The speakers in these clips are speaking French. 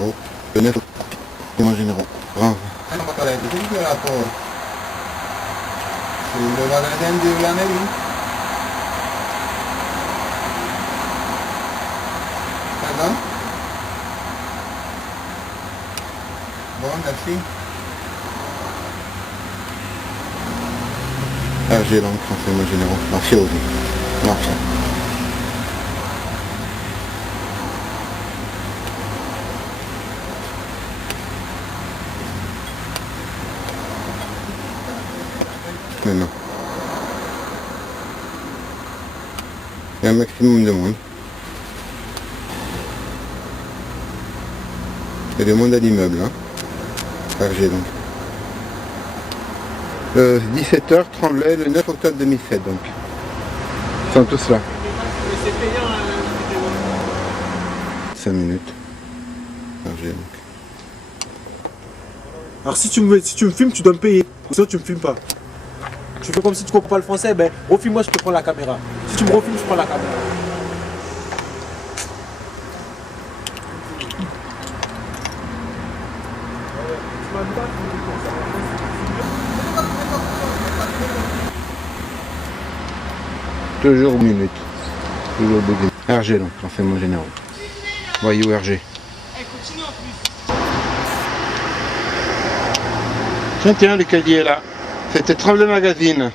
généraux. Le 9 renseignements généraux. Bravo. Pardon? Bon, merci. RG donc, renseignements généraux. Mafiosi. Mafia. Mais non. Il y a un maximum de monde. Il y a du monde à l'immeuble, hein. RG donc. 17h, Tremblay, le 9 octobre 2007 donc. Ils sont tous là. 5 minutes. RG donc. Alors si tu me filmes, tu dois me payer. Sinon tu me filmes pas. Tu fais comme si tu comprends pas le français, ben refilme-moi, je te prends la caméra. Si tu me refilmes, je prends la caméra. Toujours minute. Toujours bouger. RG donc, renseignements généraux. Voyou RG. Tiens, le cahier là. C'était Tremblay Magazine.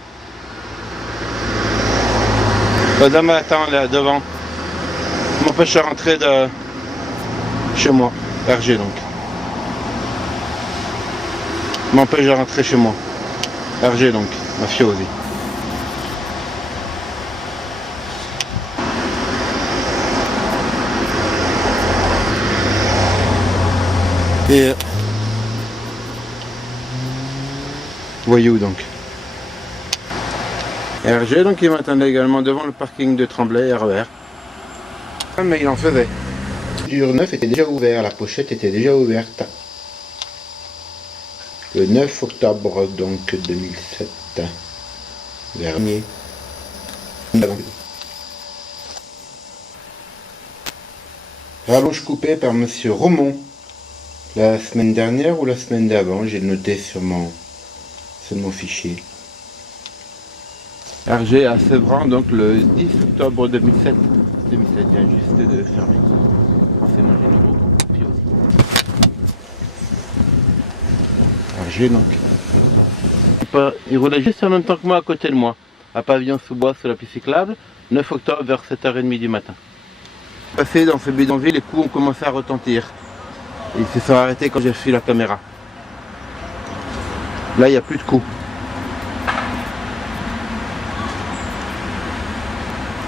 La dame attend là devant. M'empêche de rentrer de chez moi. RG donc. M'empêche de rentrer chez moi. RG donc, mafiosi. Et voyou donc. RG donc il m'attendait également devant le parking de Tremblay RER. Mais il en faisait. Le 9 était déjà ouvert, la pochette était déjà ouverte. Le 9 octobre donc 2007. Dernier. Rallonge coupée par monsieur Romont. La semaine dernière ou la semaine d'avant, j'ai noté sur mon fichier. RG à Sevran, donc le 10 octobre 2007. 2007 vient juste de fermer. Renseignements généraux, puis aussi. RG donc. Il roulait juste en même temps que moi à côté de moi. À Pavillon-sous-Bois sur la piste cyclable, 9 octobre vers 7h30 du matin. Passé dans ce bidonville, les coups ont commencé à retentir. Et ils se sont arrêtés quand j'ai reçu la caméra. Là, il n'y a plus de coups.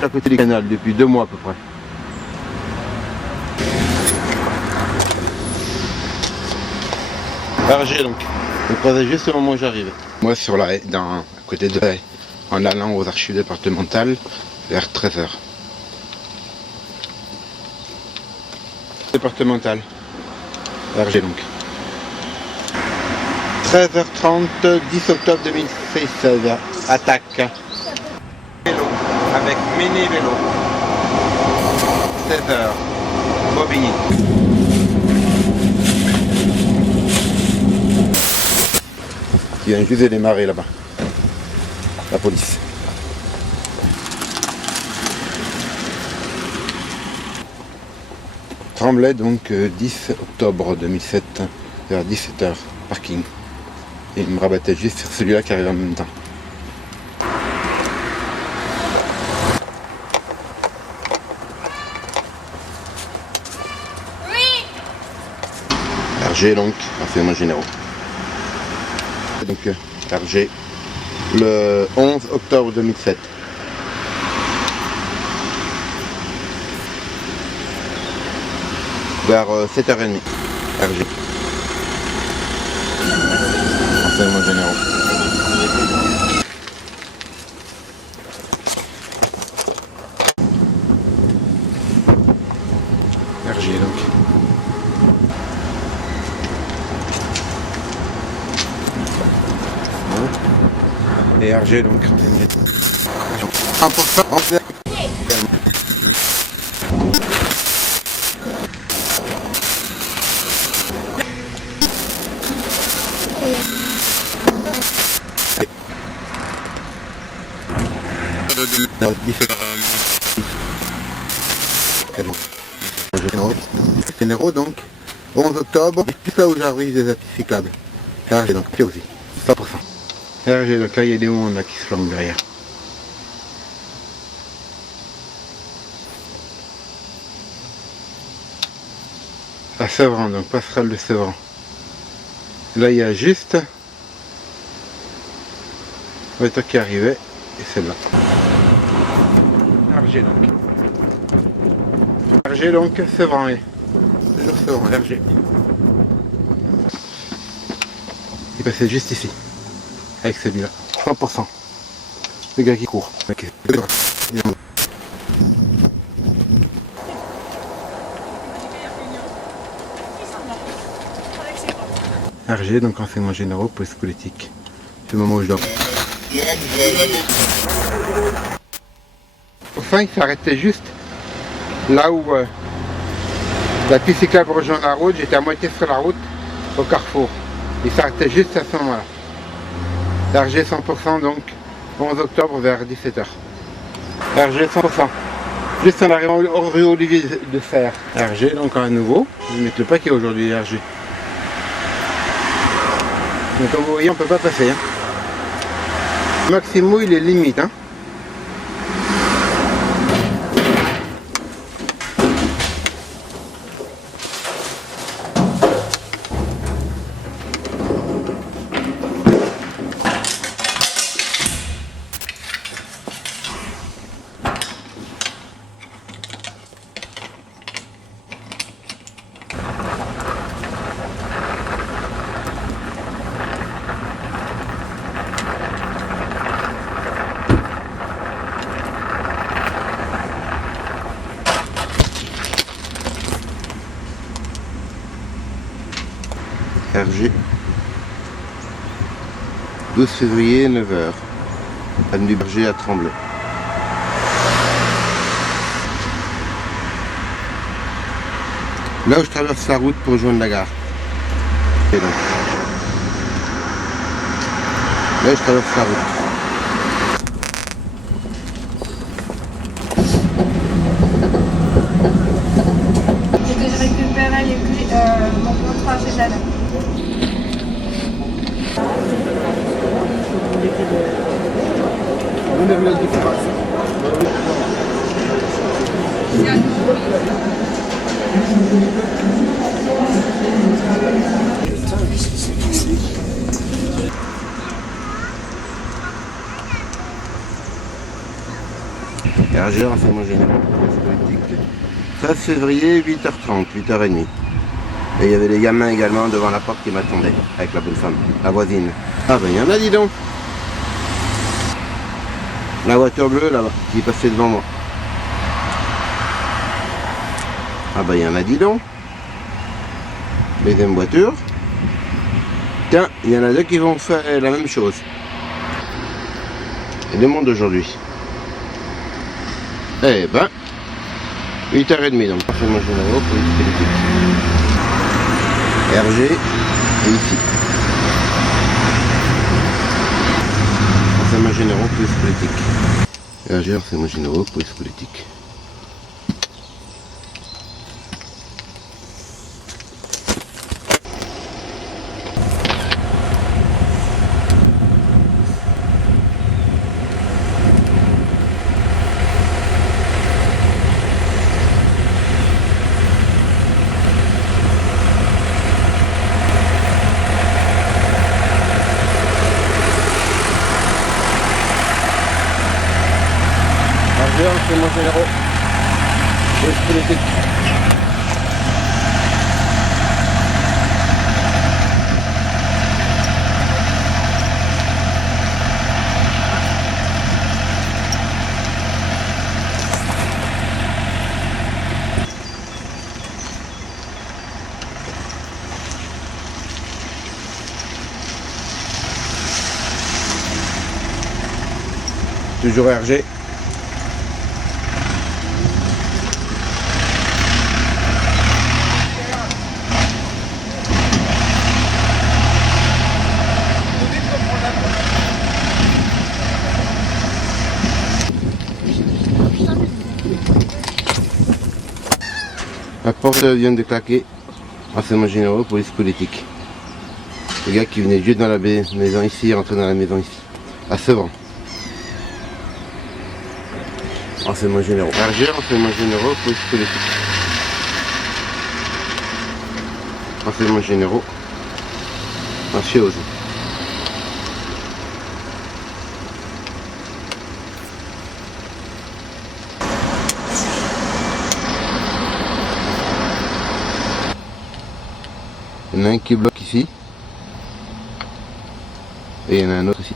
À côté du canal depuis 2 mois à peu près. RG donc. Je me croisais juste au moment où j'arrivais. Moi sur la haie, à côté de la haie, en allant aux archives départementales vers 13h. Départementale. RG donc. 13h30, 10 octobre 2016, attaque. Vélo, avec Méné Vélo. 16h, Bobigny. Il vient juste de démarrer là-bas. La police. Tremblay donc 10 octobre 2007 vers 17h, parking. Et il me rabattait juste sur celui-là qui arrive en même temps. RG donc, renseignements généraux. Donc RG le 11 octobre 2007. Vers 7h30. RG. Renseignements généraux. RG donc. Et RG donc. 1% en fait. Dans 17 généraux donc 11 octobre, juste là où j'arrive des appuis cyclables. RG donc c'est aussi 100%. RG donc là il y a des mondes là qui se flanquent derrière. À Sevran, donc passerelle de Sevran. Là il y a juste voiture qui arrivait et celle-là. RG donc. RG donc Sevran, oui. Toujours Sevran, RG. Il passait juste ici. Avec celui-là. 100%. Le gars qui court. Okay. RG, donc enseignement généraux, police politique. C'est le moment où je dors. Enfin, il s'arrêtait juste là où la piste cyclable rejoint la route. J'étais à moitié sur la route au carrefour. Il s'arrêtait juste à ce moment-là. RG 100%, donc 11 octobre vers 17h. RG 100%. Juste en arrivant au rue Olivier de Fer. RG, donc à nouveau. Je vais mettre le paquet aujourd'hui, RG. Donc comme vous voyez, on ne peut pas passer. Hein. Maximo, il est limite. Hein. RG 12 février 9h Anne du Berger à Tremblay. Là où je traverse la route pour rejoindre la gare. Et donc, là je traverse la route. Et que je récupérais mon contrat chez elle. RG, renseignement général, politique. 13 février, 8h30, 8h30. Et il y avait des gamins également devant la porte qui m'attendaient, avec la bonne femme, la voisine. Ah ben il y en a, dis donc. La voiture bleue là-bas, qui passait devant moi. Ah ben il y en a, dis donc. Deuxième voiture. Tiens, il y en a deux qui vont faire la même chose. Il y a du monde aujourd'hui. Eh ben, 8h30 donc. Renseignement généraux, police politique. RG et ici. Renseignement généraux, police politique. RG, renseignement généraux, police politique. Renseignement généraux, police politique. Toujours RG. porte vient de claquer. Renseignements généraux, police politique. Le gars qui venait juste dans la maison ici, rentré dans la maison ici. À Sevran. Renseignements généraux. RG, renseignements généraux, police politique. Renseignements généraux. Mafiose. Il y en a un qui bloque ici. Et il y en a un autre ici.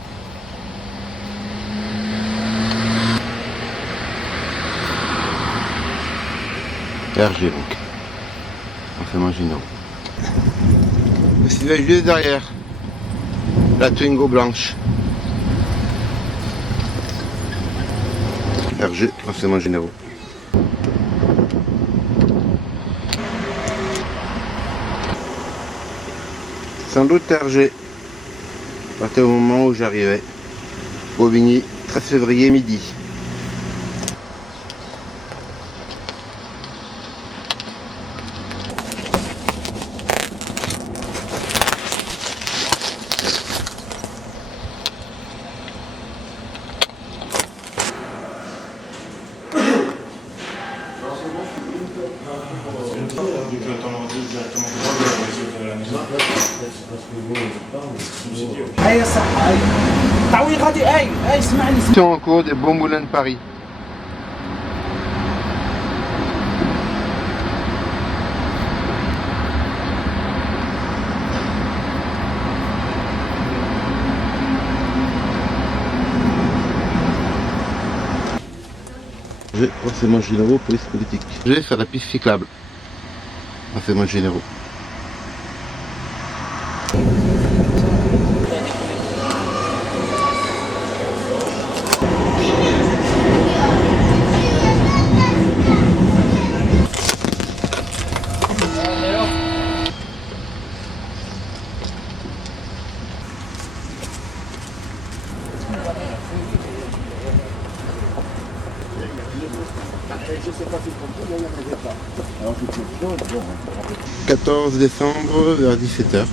RG donc. Renseignements généraux. Il va juste derrière. La Twingo blanche. RG, renseignements généraux. Sans doute RG. À partir du moment où j'arrivais. Bobigny, 13 février midi. En cours des Bons Moulins de Paris. Renseignements généraux, police politique. Je vais faire la piste cyclable. Renseignements généraux. « 14 décembre vers 17 h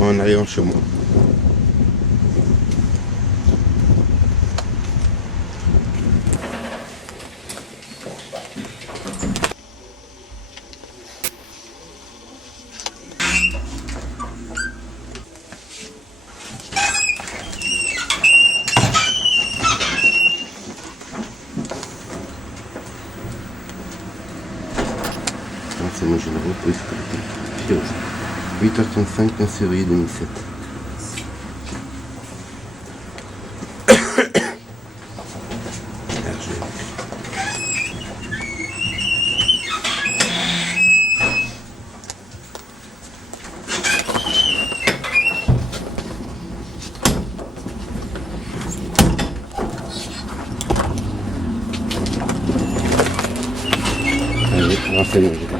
en arrivant chez moi. Renseignements généraux, police politique. 8h35, 15 février 2007. Renseignements généraux.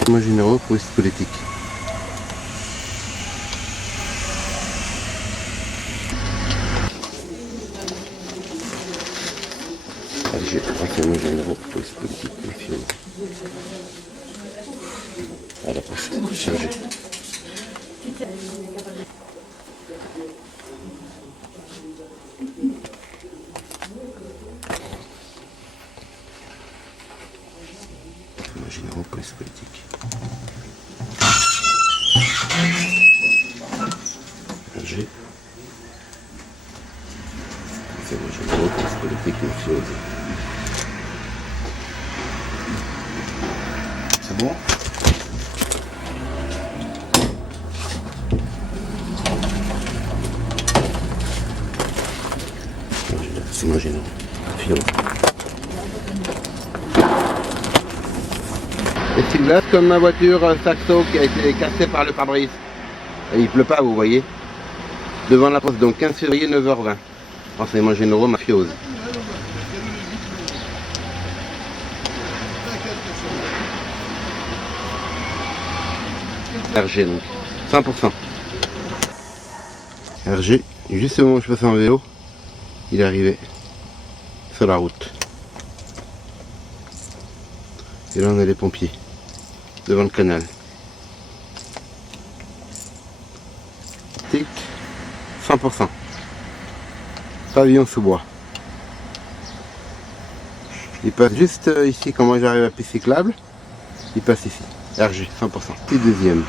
Renseignements généraux, police politique. RG, renseignements généraux, police politique, mafieuse. À la poste, chargé. Généraux, police politique. RG. Généraux, police politique, mafieuse. C'est bon? C'est moi généraux. Mafieuse. Et c'est glace comme ma voiture Saxo qui a été cassée par le pare-brise. Il pleut pas, vous voyez. Devant la poste, donc 15 février 9h20. Renseignements généraux, mafieuse. RG donc, 100%. RG, juste au moment où je passe en vélo, il est arrivé. sur la route. Et là on a les pompiers devant le canal. Tic, 100%. Pavillon sous bois. Il passe juste ici quand moi j'arrive à la piste cyclable. Il passe ici. RG, 100%. Petit deuxième.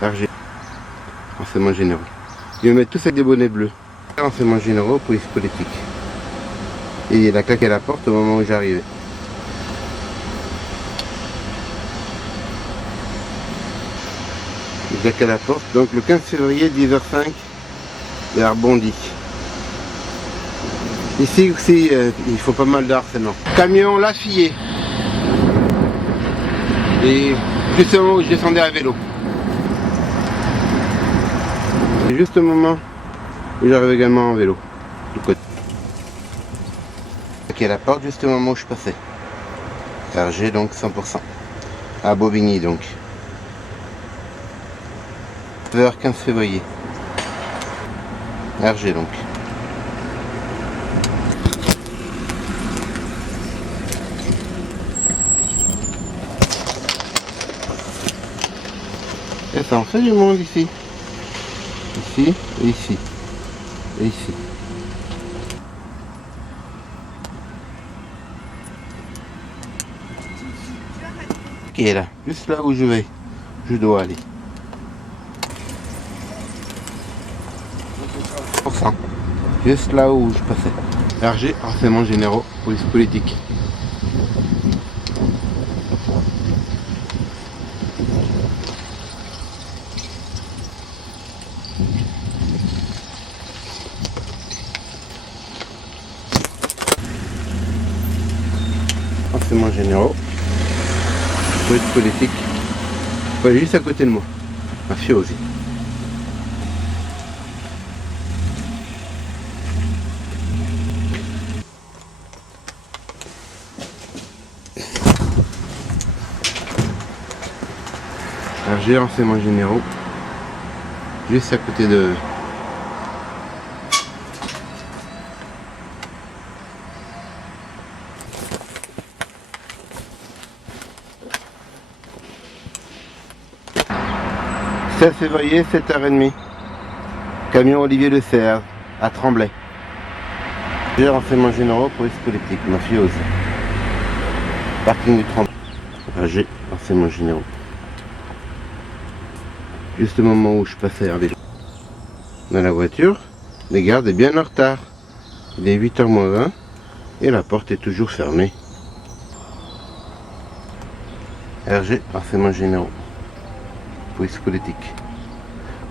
RG. Renseignements généraux. Ils me mettent tous avec des bonnets bleus. Renseignements généraux, police politique. Et il a claqué la porte au moment où j'arrivais. Il a claqué la porte. Donc le 15 février, 10h05, il a rebondi. Ici aussi, il faut pas mal de harcèlement. Camion Lafillé. Et juste au moment où je descendais à vélo. C'est juste au moment où j'arrive également en vélo. Du côté. Ok, la porte juste au moment où je passais. RG donc 100%. À Bobigny donc. 9h15 février. RG donc. Et ça en fait du monde ici. Ici et ici. Et ici. Ok là, juste là où je dois aller. Juste là où je passais. RG, renseignements généraux, police politique. Renseignements généraux, police politique. Faut aller juste à côté de moi. Mafiosi. RG, renseignements généraux, juste à côté de... « 16 février, 7h30, camion Olivier Le Serre, à Tremblay. RG, renseignements généraux, police politique, mafiosi. Parking du Tremblay. RG, renseignements généraux. Juste au moment où je passais à vélo. Dans la voiture, le garde est bien en retard. Il est 8h moins 20 et la porte est toujours fermée. RG, renseignements généraux. Police politique.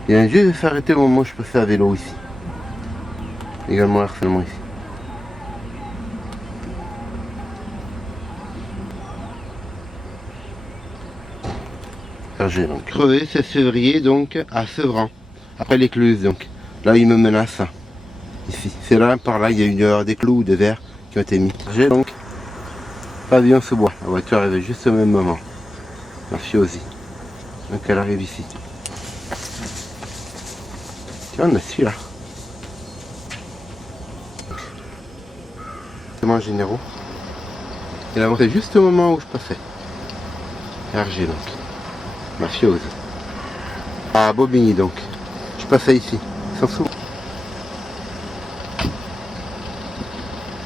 Il vient juste de s'arrêter au moment où je passais à vélo ici. Également harcèlement ici. RG donc. Crevé 16 février donc à Sevran, après l'écluse donc. Là il me menace. Ici. C'est là, par là, il y a des clous de verre qui ont été mis. RG donc. Pavillon sous bois. La voiture arrivait juste au même moment. Mafiosi. Donc elle arrive ici. Tiens, on a celui-là. Renseignements généraux. Il a avancé juste au moment où je passais. RG donc. Mafiose. À Bobigny donc. Je passais ici. Sans sous.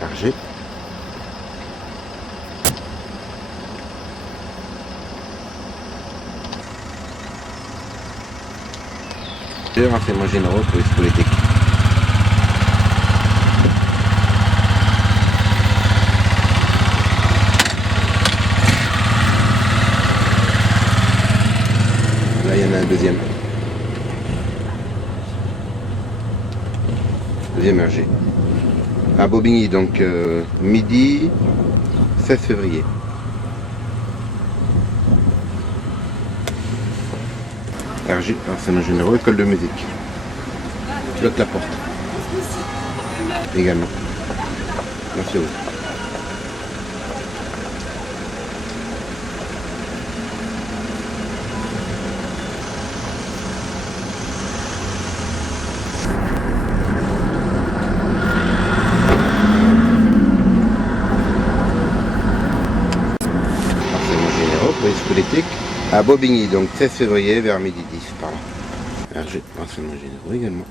RG. Renseignements généraux, police politique. Là il y en a un deuxième. Deuxième RG. À Bobigny donc midi 16 février. RG, renseignements généraux, école de musique. Tu bloques la porte. Également. Merci à vous. à Bobigny, donc 16 février vers midi 10 par là. RG, renseignements généraux également.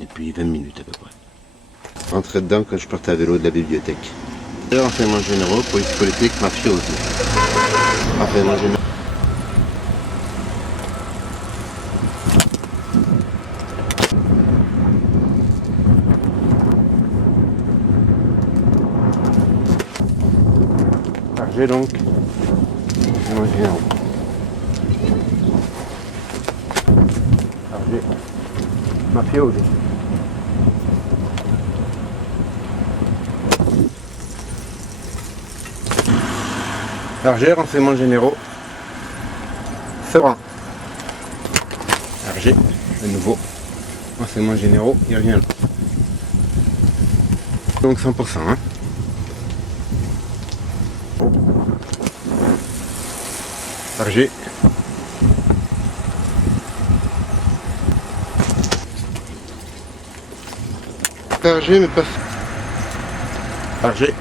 Depuis 20 minutes à peu près. Entrez dedans quand je partais à vélo de la bibliothèque. Renseignements généraux, police politique, mafiosi. Renseignements généraux. Chargé donc. Renseignements généraux. Chargé. Mafiosi. Chargé, renseignements généraux. Serein. Chargé, de nouveau. Renseignements généraux, il revient là. Donc 100%. Hein. Chargé. Chargé, mais pas. Chargé.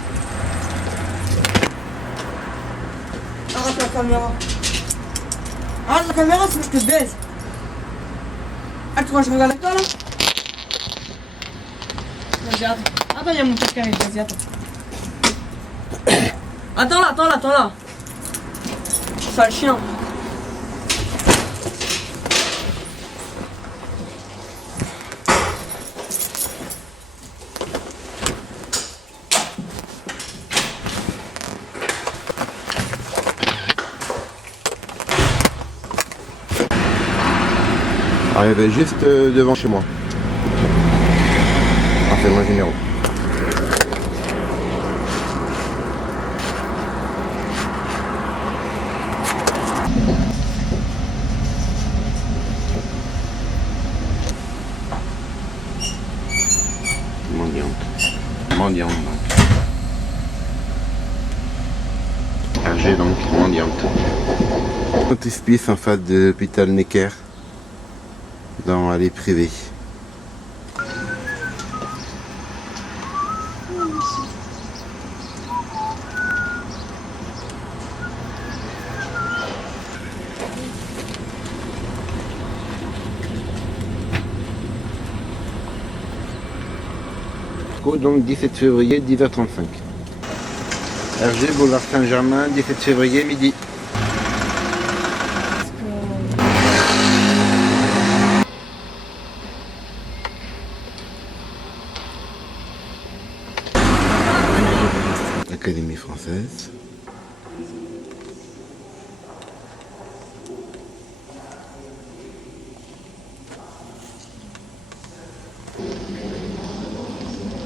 Arrête la caméra. Arrête la caméra, sinon je te baise. Ah, tu crois que je regarde avec toi là? Vas-y, attends. Attends, il y a mon truc qui arrive. Vas-y, attends. Attends là. Sale chien. Arrivé juste devant chez moi. Renseignements généraux. Mendiante donc. RG donc, mendiante. Hospice en face de l'hôpital Necker. Dans l'allée privée. Donc 17 février, 10h35. RG, boulevard Saint-Germain, 17 février, midi. Académie française.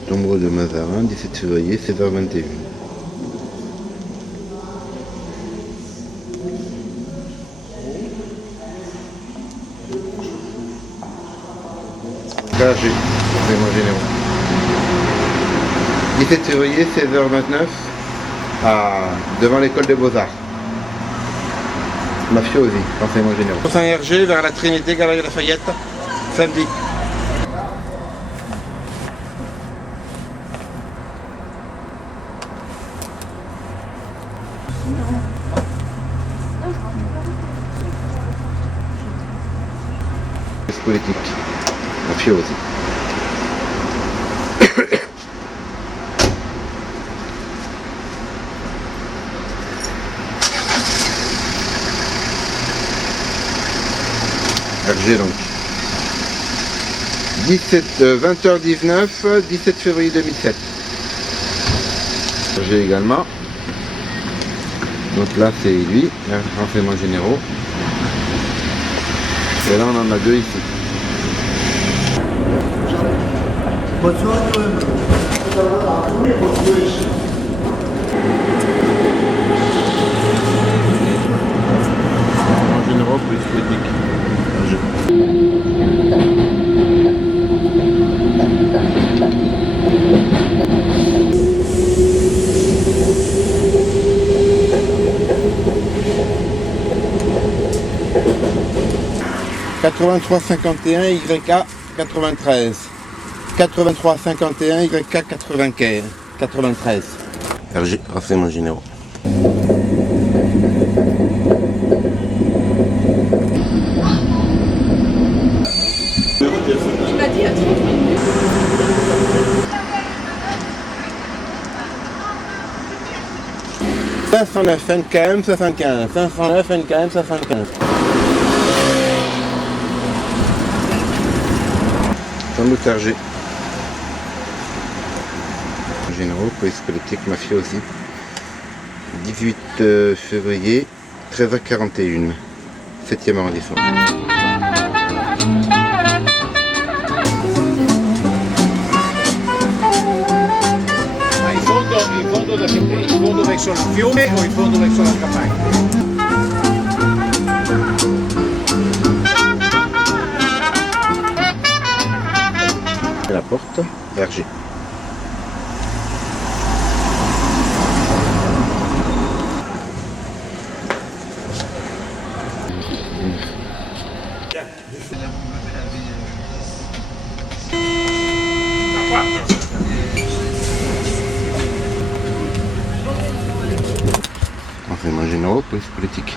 Tombeau de Mazarin, 17 février, 16h21. KG, renseignements généraux. 17 février, 16h29, devant l'école des Beaux-Arts. Mafiosi, renseignements généraux. 100 RG vers la Trinité, Galerie Lafayette, samedi. Politique, mafiosi. RG donc. 20h19, 17 février 2007. RG également. Donc là c'est lui, renseignements généraux. Et là on en a deux ici. Bonne soirée. En général, police politique. Hergé. « 8351 YK 93. 8351 YK 95. 93. Hergé, renseignements généraux. Tu m'as dit à 30 minutes. 509 NKM 75. 509 NKM 75. Sans doute Hergé. Généraux, police politique, mafia aussi. 18 février, 13h41. 7e arrondissement. Ma in fondo verso il fiume o in fondo verso la campagna? La porte, Hergé. Renseignements généraux, police politique.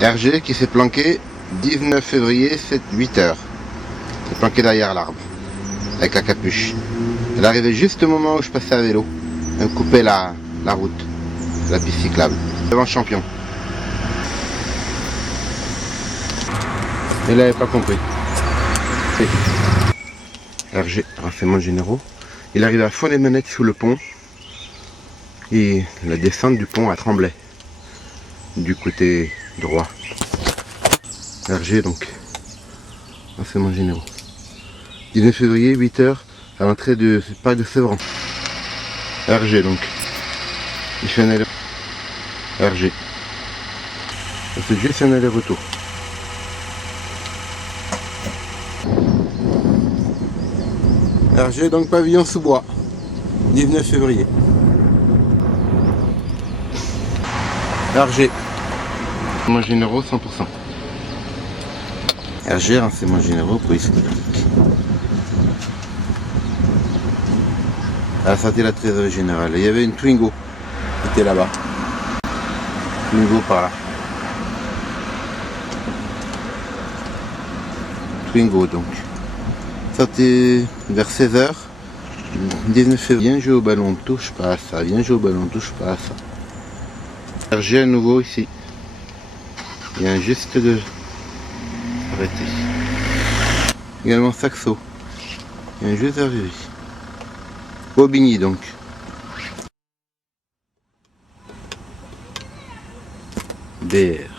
Hergé qui s'est planqué 19 février, 8h. Il s'est planqué derrière l'arbre, avec la capuche. Elle arrivait juste au moment où je passais à vélo. Elle me coupait la route, la piste cyclable. Devant Champion. Elle n'avait pas compris. Hergé, renseignements généraux. Il arrive à fond les manettes sous le pont. Et la descente du pont à Tremblay. Du côté droit. Hergé donc. Renseignements généraux. 19 février, 8h, à l'entrée du parc de Sevran. Hergé donc. Il fait un aller. Hergé. C'est juste un aller-retour. Hergé donc pavillon sous bois. 19 février. Hergé. Renseignements généraux 100%. Hergé, renseignements généraux, police politique. À la sortie de la trésorerie générale. Il y avait une Twingo qui était là-bas. Twingo par là. Twingo donc. Sortie vers 16h. 19 février. Viens jouer au ballon, touche pas à ça. Viens jouer au ballon, touche pas à ça. Hergé à nouveau ici. Il y a un geste de arrêter. Également Saxo. Il y a un geste d'arrivée. Bobigny donc. BR.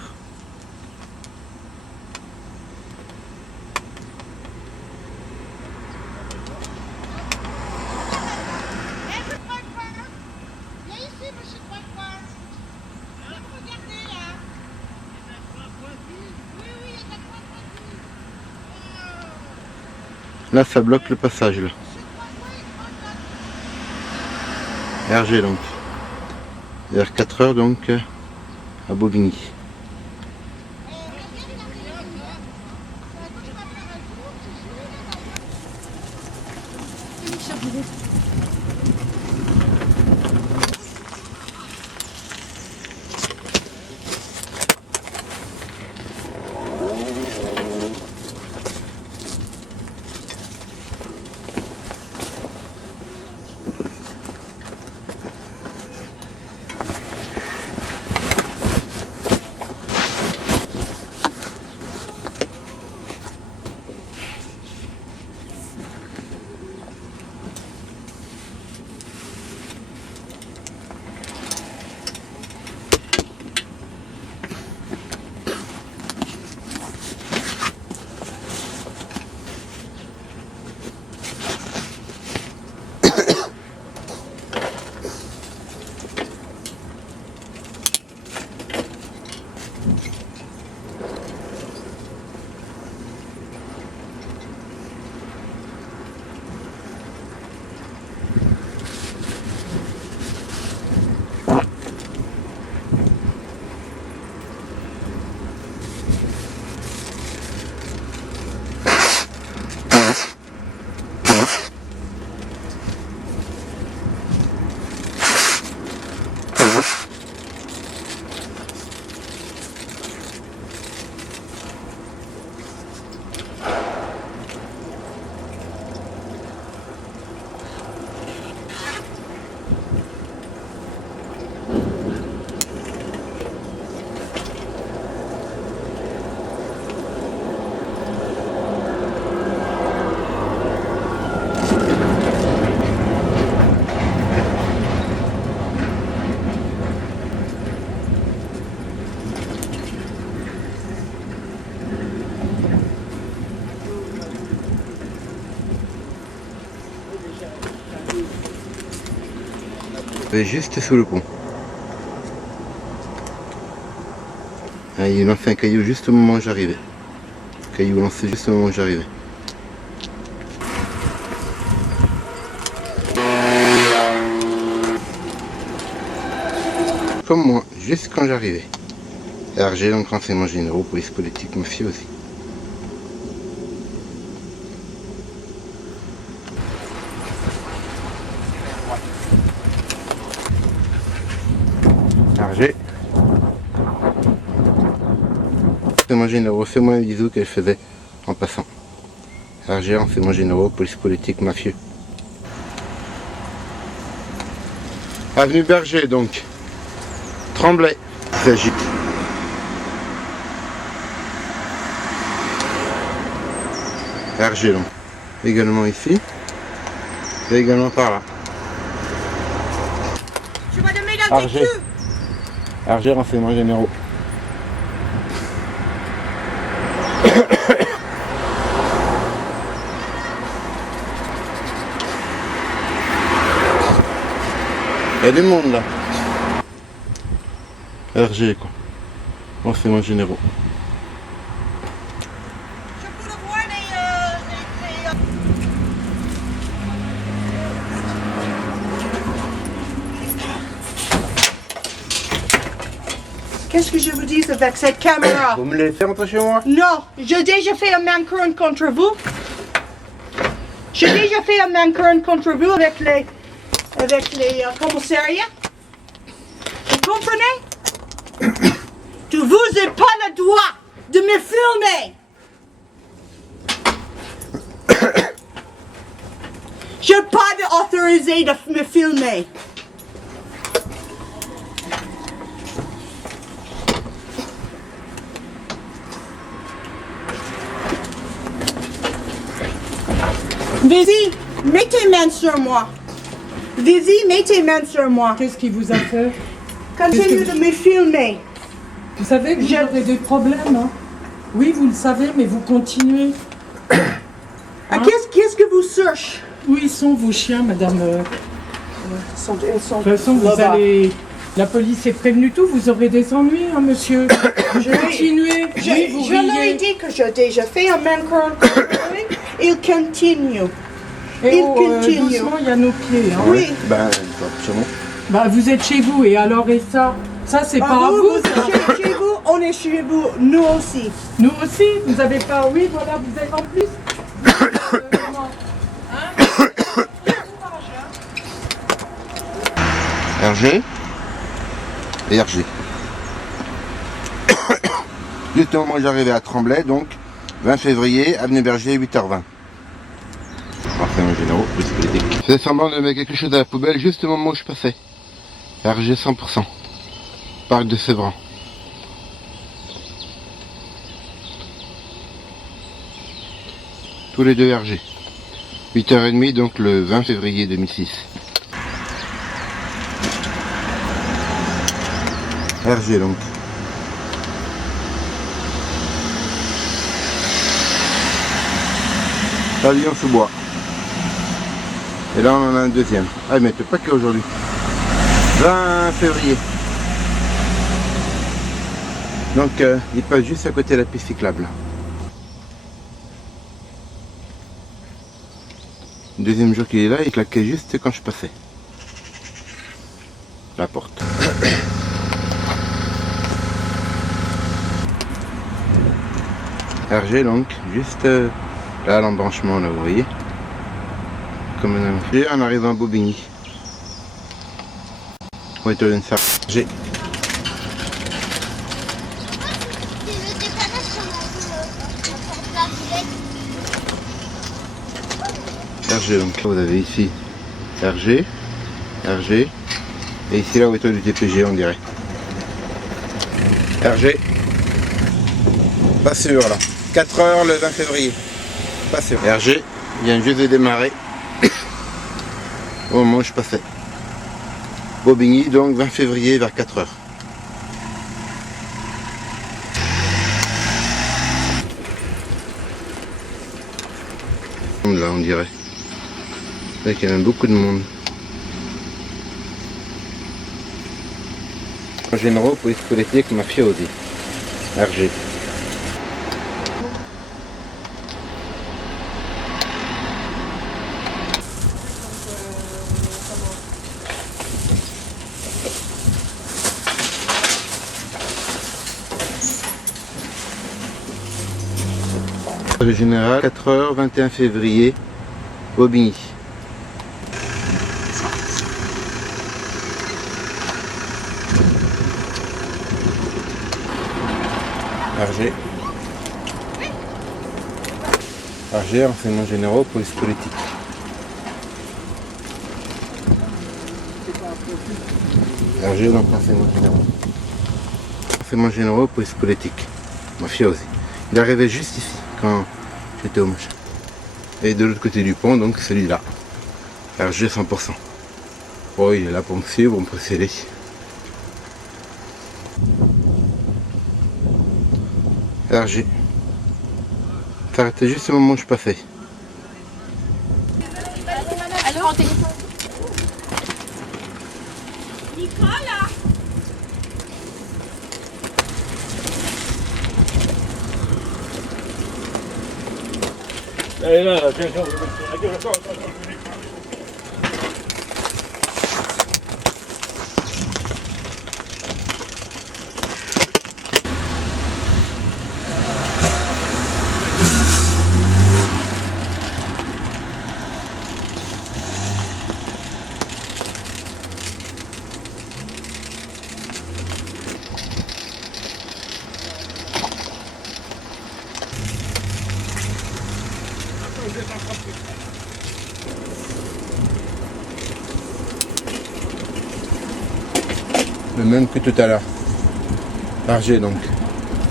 Là ça bloque le passage là. Hergé donc. Vers 4h donc à Bobigny. vais juste sous le pont. Ah, il lançait un caillou juste au moment où j'arrivais. Le caillou lancé juste au moment où j'arrivais. Comme moi, juste quand j'arrivais. RG, donc renseignements généraux, police politique, mafia aussi. RG. Renseignements généraux, fais-moi un bisou qu'elle faisait en passant. RG, renseignements généraux, police politique, mafieux. Avenue Berger donc. Tremblay. Il s'agit. RG donc. Également ici. Et également par là. Tu vas te mettre dans tes RG. culs. RG, renseignements généraux. Il y a du monde là. RG quoi. Renseignements généraux. Je peux le voir les Qu'est-ce que je vous dis avec cette caméra? Vous me laissez rentrer chez moi? Non, j'ai déjà fait un mancurn contre vous. J'ai déjà fait un mancurn contre vous avec les commissariats. Vous comprenez? Tu vous n'avez pas le droit de me filmer. Je n'ai pas d'autorisé de me filmer. Vas-y, mets tes mains sur moi. Vas-y, mets tes mains sur moi. Qu'est-ce qui vous a fait? Continue de me filmer. Vous savez que vous aurez des problèmes, hein? Oui, vous le savez, mais vous continuez. Ah, qu'est-ce que vous cherchez? Où ils sont vos chiens, madame? Ils sont De toute façon, vous là-bas. allez... La police est prévenue tout, vous aurez des ennuis, hein, monsieur. Continuez. Oui, vous Je leur ai riez. dit que j'ai déjà fait un mancurn. Il continue. Et il oh, continue. doucement, il y a nos pieds. Hein. Oui. Ben, c'est bon. Bah, vous êtes chez vous, et alors, et ça? Ça, c'est Ah, pas à vous, vous, vous ça. êtes chez vous, on est chez vous, nous aussi. Nous aussi, vous avez pas... Oui, voilà, vous êtes en plus. Comment? RG et RG. Juste au moment où j'arrivais à Tremblay, donc 20 février, avenue Berger, 8h20. Renseignements généraux, police politique. Je faisais semblant de mettre quelque chose à la poubelle juste au moment où je passais. RG 100%. Parc de Sévran. Tous les deux RG. 8h30 donc le 20 février 2006. RG donc. Pavillon sous bois. Et là on en a un deuxième. Ah mais pas qu'aujourd'hui. 20 février. Donc il passe juste à côté de la piste cyclable. Deuxième jour qu'il est là, il claquait juste quand je passais. La porte. RG donc, juste là à l'embranchement là vous voyez. Comme on a fait en arrivant à Bobigny. On est une salle. RG. RG donc, vous avez ici RG, RG, et ici la hauteur du TPG on dirait. RG, pas sûr là, 4h le 20 février, pas sûr. RG vient juste de démarrer au moment où je passais. Bobigny donc 20 février vers 4h. Là on dirait. Il y a quand même beaucoup de monde. Généraux, police politique, mafiosi. RG. Le général, 4h, 21 février, Bobigny. RG. RG, renseignements généraux, police politique. RG, donc renseignements généraux. Renseignements généraux, police politique. Mafiosi. Il arrivait juste ici, quand j'étais au match. Et de l'autre côté du pont, donc celui-là. RG 100%. Bon, il est là pour me suivre, pour me procéder. RG. T'arrêtais juste au moment où je passais. Allô, en téléphone. Nicolas. Le même que tout à l'heure. RG donc.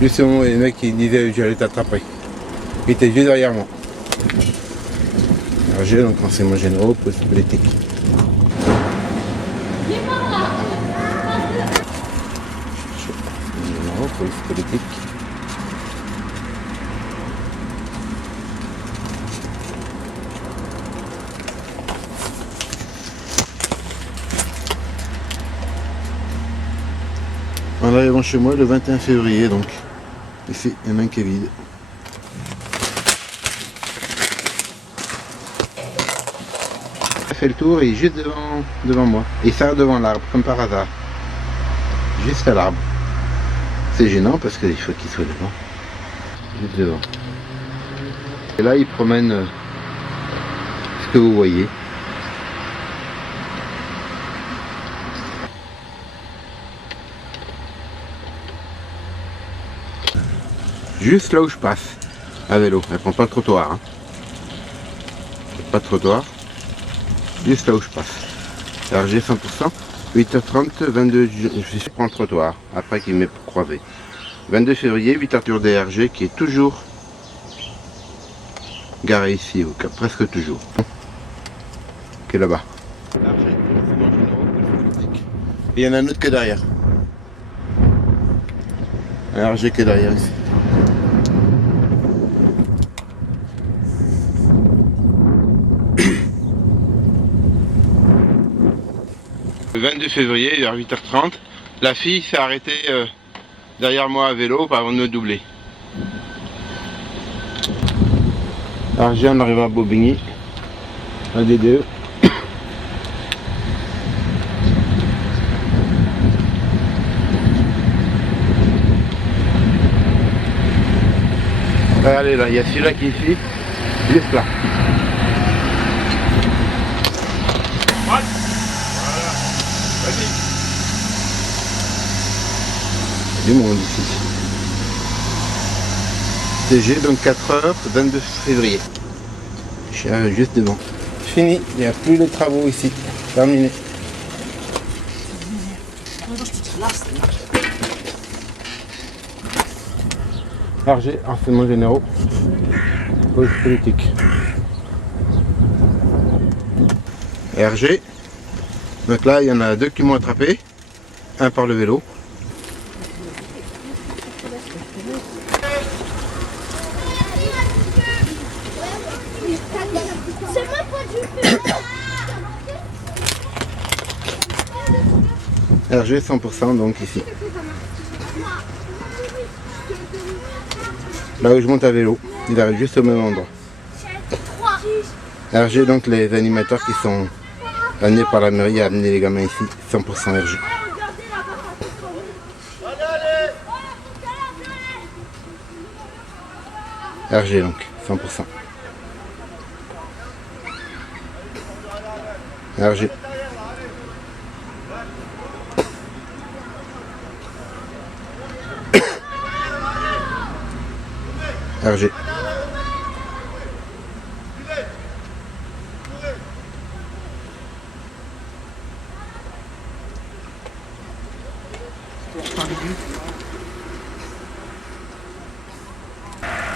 Justement, les mecs qui disaient que j'allais t'attraper. Il était juste derrière moi. RG, donc renseignements généraux, police politique. Généraux, police politique. En arrivant chez moi le 21 février, donc ici il y en a un qui est vide. Il fait le tour et juste devant moi. Il s'arrête devant l'arbre, comme par hasard. Juste à l'arbre. C'est gênant parce qu'il faut qu'il soit devant. Juste devant. Et là il promène ce que vous voyez. Juste là où je passe, à vélo. Elle prend pas le trottoir. Hein. Pas de trottoir. Juste là où je passe. RG 100%. 8h30, 22, je prends le trottoir. Après qu'il m'ait croisé. 22 février, 8h DRG qui est toujours garé ici, ou presque toujours. Qui est là-bas. Et il y en a un autre qui est derrière. Un RG qui est derrière ici. Le 22 février, vers 8h30, la fille s'est arrêtée derrière moi à vélo avant de me doubler. RG, on arrive à Bobigny, un des deux. Regardez là, il y a celui-là qui est ici, juste là. Du monde ici. TG, donc 4h, 22 février. Je suis juste devant. Fini, il n'y a plus de travaux ici. Terminé. RG, renseignements généraux, police politique. RG, donc là il y en a deux qui m'ont attrapé, un par le vélo. Hergé 100% donc ici. Là où je monte à vélo, il arrive juste au même endroit. Hergé donc les animateurs qui sont amenés par la mairie à amener les gamins ici, 100% Hergé. Hergé donc, 100%. Hergé. Hergé.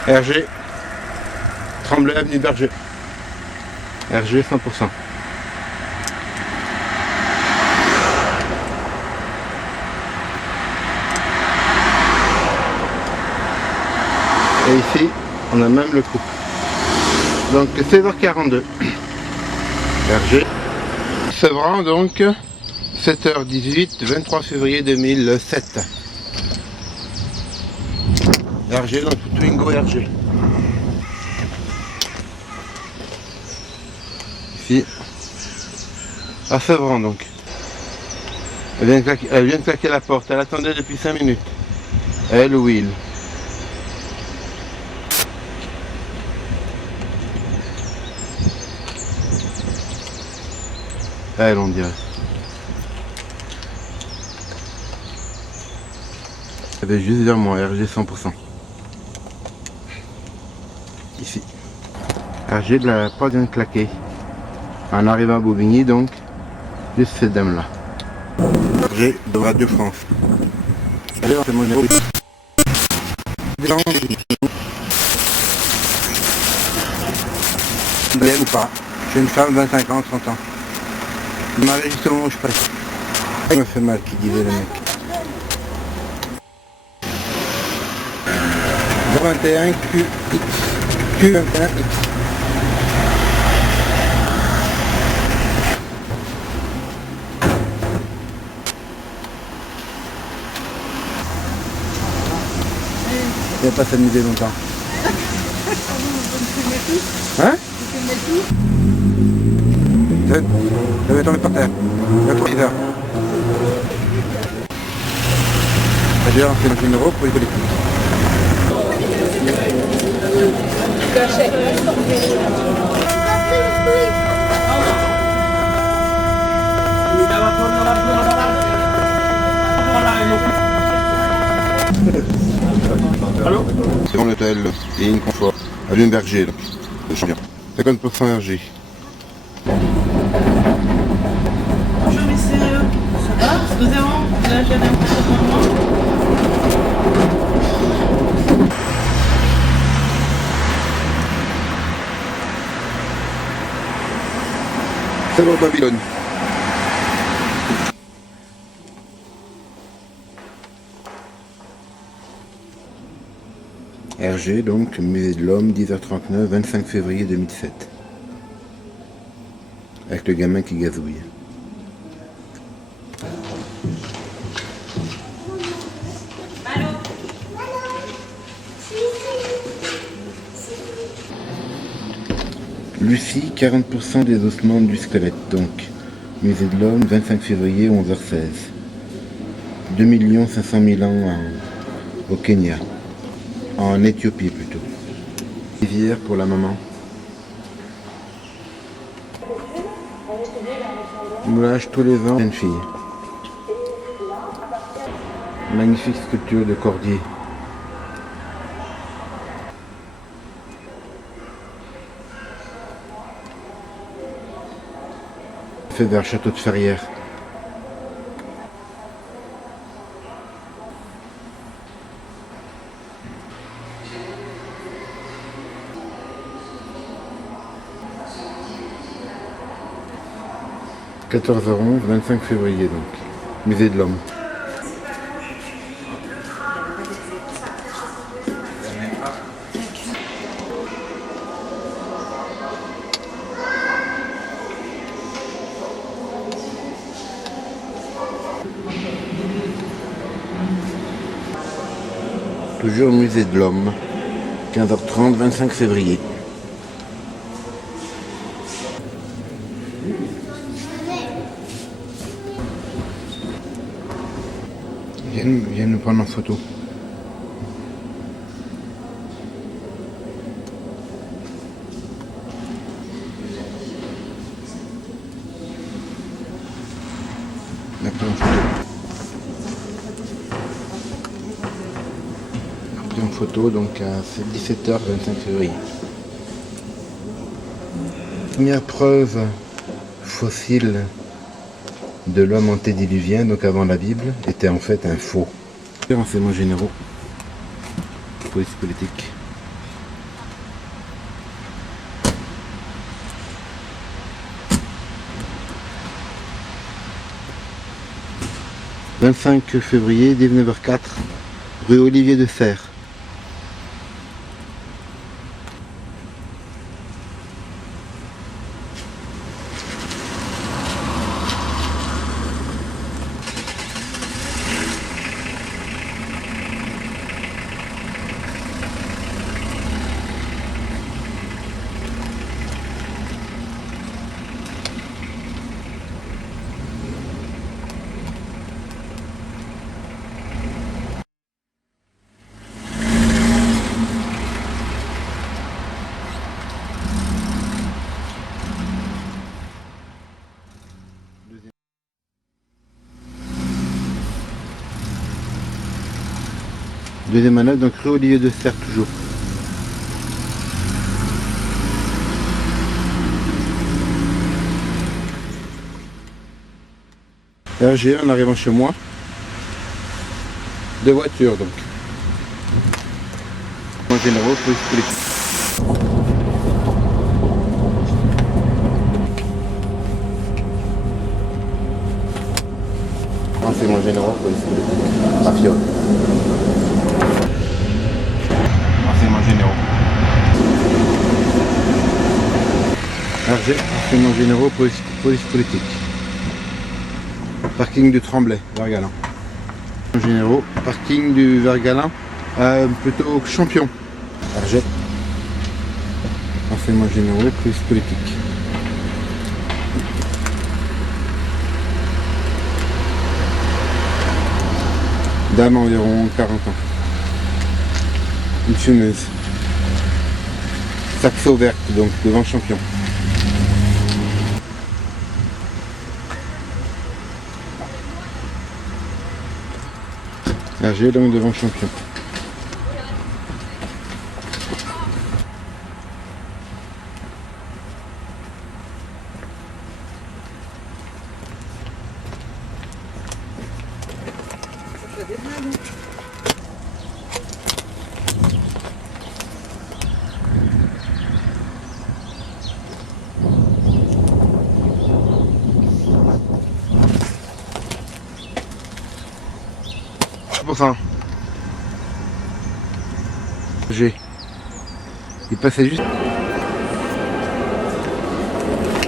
Hergé. Tremblay, avenue Berger. Hergé 100%. Et ici, on a même le coup. Donc 16h42. Hergé. Sevran donc 7h18, 23 février 2007. Hergé, donc Twingo Hergé. Ici. À Sevran donc. Elle vient de claquer la porte, elle attendait depuis 5 minutes. Elle ou il. Elle, on dirait. Elle est juste vers moi, RG 100%. Ici. RG de la porte vient de claquer. En arrivant à Bobigny, donc, juste cette dame-là. RG de Radio France. Allez, c'est mon numéro. Ou pas. Je suis une femme, 25 ans, 30 ans. Il m'a juste au moment où je passe. Il me fait mal, qui disait le mec. 21 QX. Q21X. Il n'a pas s'amuser longtemps. Hein? Je vais tomber par terre. Il y a 3 heures. D'ailleurs, c'est le numéro pour les collectifs. Allô? C'est bon l'hôtel, ligne confort, avenue Berger, donc, le champion. 50% Hergé. Bonjour messieurs, ça va? Excusez-moi, là j'ai un petit C'est bon Babylone. Hergé, donc, musée de l'homme, 10h39, 25 février 2007. Avec le gamin qui gazouille. Lucie, 40% des ossements du squelette, donc. Musée de l'homme, 25 février, 11h16. 2 500 000 ans au Kenya. En Éthiopie plutôt. Rivière pour la maman. Moulage tous les ans, jeune fille. Magnifique sculpture de Cordier. Fait vers Château de Ferrières. « 14h11, 25 février donc, musée de l'homme. Toujours au musée de l'Homme. 15h30, 25 février. Viens nous prendre en photo. La prise en photo. La prise en photo, donc à 17h, 25 février. Première preuve fossile de l'homme antédiluvien, donc avant la Bible, était en fait un faux. Renseignements généraux, police politique. « 25 février, 19h04, rue Olivier de Serres. » Deuxième manœuvre, donc rue Olivier de Serres toujours. RG en arrivant chez moi. Deux voitures donc. En généraux, police politique. Renseignements généraux, police politique. À Fiole. Renseignements généraux. RG, renseignements généraux, police politique. Parking du Tremblay, Vergalin. Généraux, parking du Vergalin, plutôt Champion. RG. Renseignements généraux, police politique. Dame environ 40 ans. Une fumeuse. Saxo verte, donc devant Champion. RG donc devant Champion. Enfin, G. Il passait juste.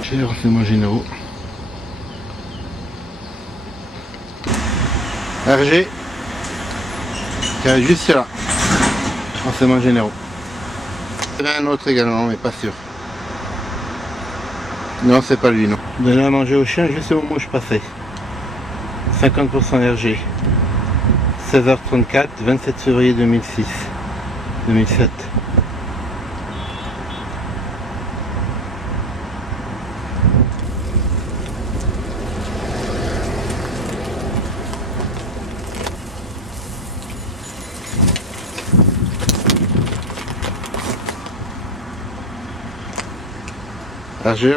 J'ai renseignements généraux. RG. Qui est juste là. Renseignements généraux. Il y en a un autre également, mais pas sûr. Non, c'est pas lui, non. Donner à manger au chien juste au moment où je passais. 50% RG. 16h34, 27 février 2007. RG,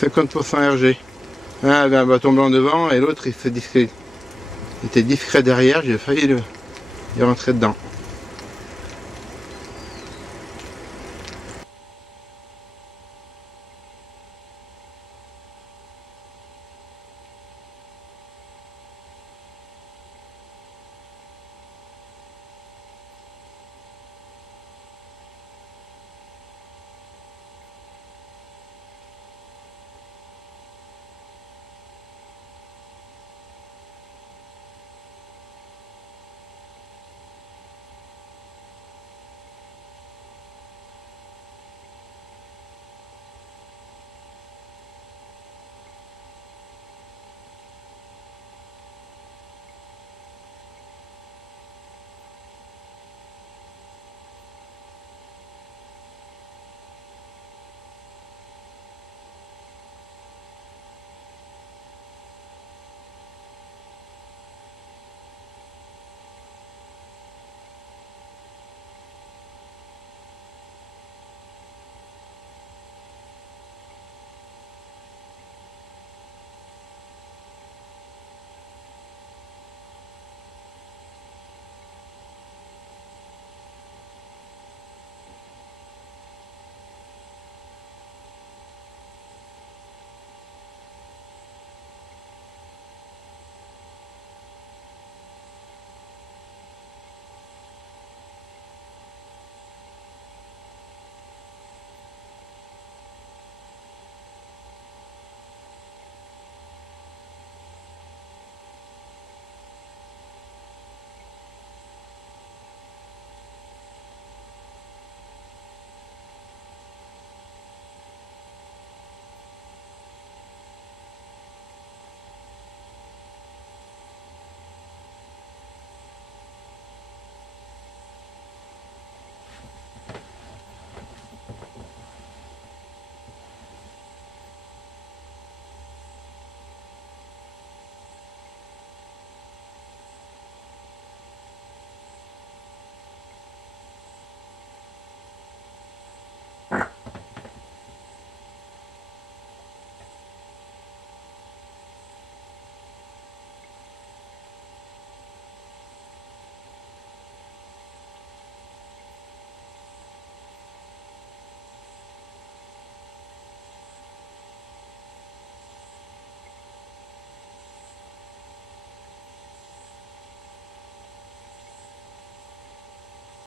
50% RG. Un avait un bâton blanc devant et l'autre il était discret derrière, j'ai failli y rentrer dedans.